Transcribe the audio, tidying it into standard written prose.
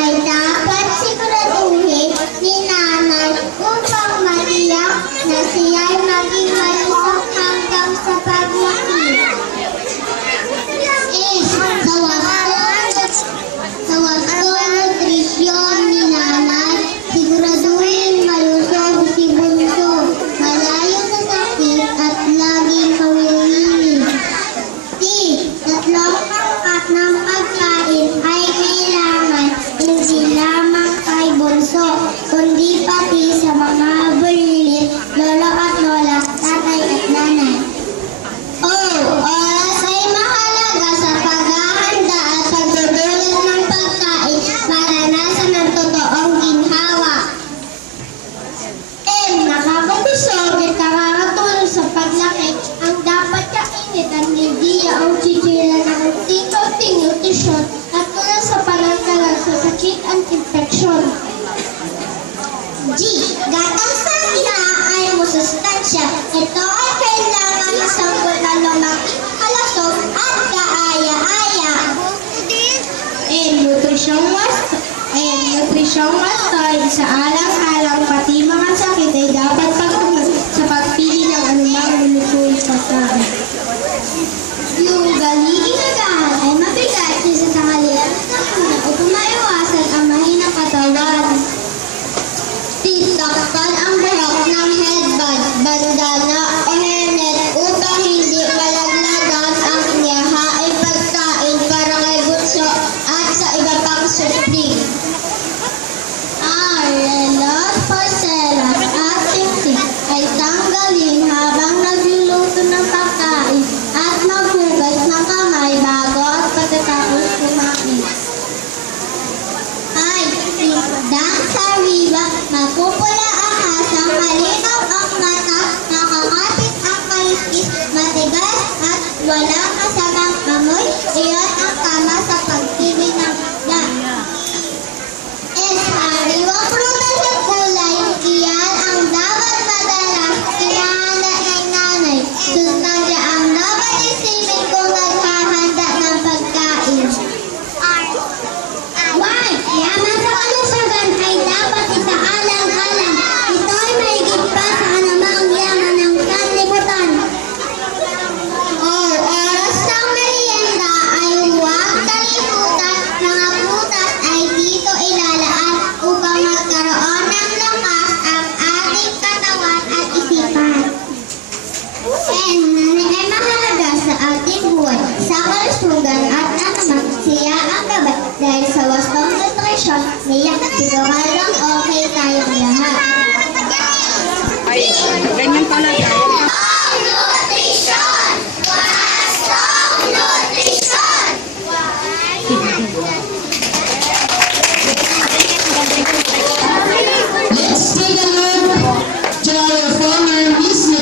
ay dapat siguraduhin ni nanay upang matiyak na siya'y maging malusog hanggang sa paglaki. Sa wastong nutrisyon ni nanay, siguraduhin malusog si bunso, malayo sa sakit at laging kawili-wili. Tatlong pangkat ng pagkain ay kailangan hindi lamang kay bunso, kundi pati sa mga bulilit, lolo at lola, tatay at nanay. Oras ay mahalaga sa paghahanda at pagdudulot ng pagkain para nasa ng totoong ginhawa. Nakakabusog at nakakatulong sa paglaki ang dapat kainitan hindi ang chichila ng unti-unting nutrisyon at tulong sa pananggalang sa sakit at infeksyon. G. Gatang salita ay masustansya. Ito ay kailangan masanggol na lumaki, kalasog at kaaya-aya. Nutrisyong master sa alang-alang pati mga sakit ay dapat pagtumas sa pagpili ng anumang lulutuin pagkain. Yung galiging nagahan ay mabigat kaysa sa kalilang sakuna upang maiwasan ang mahinang katawan. Titakpan ang buhok ng headband, bandana o hairnet upang hindi malaglagan ang inihahaing pagkain para kay bunso at sa iba pang supling. Relos, porcelas at tiksik ay tanggalin habang nagluluto ng pagkain at maghugas ng kamay bago at pagkatapos kumain. Tigdang sariwa, mapupula ang hasang, malinaw ang mata, nakakapit ang kaliskis, matigas at walang kasamang amoy, iyon ang tama sa pagpili ng isda. Sariwang prutas at gulay, iyan ang dapat madalas inahanda ng nanay. Sundan niya ang dapat isipin kung naghahanda ng pagkain. Why? Yaman